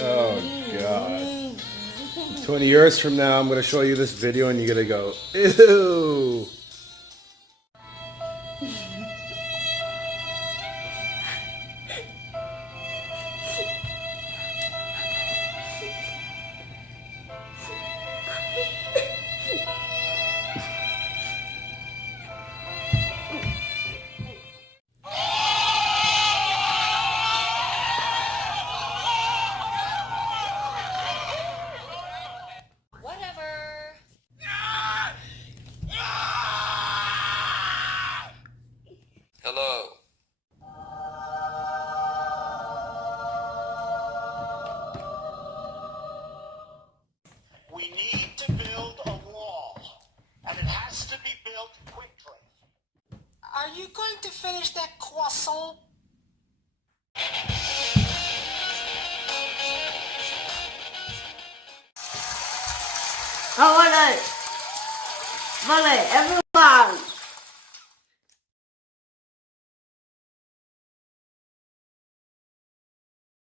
Oh, God. 20 years from now, I'm going to show you this video and you're going to go, ew. Whatever. Hello. We need to build a wall, and it has to be built quickly. Are you going to finish that croissant? Oh, vale, everyone.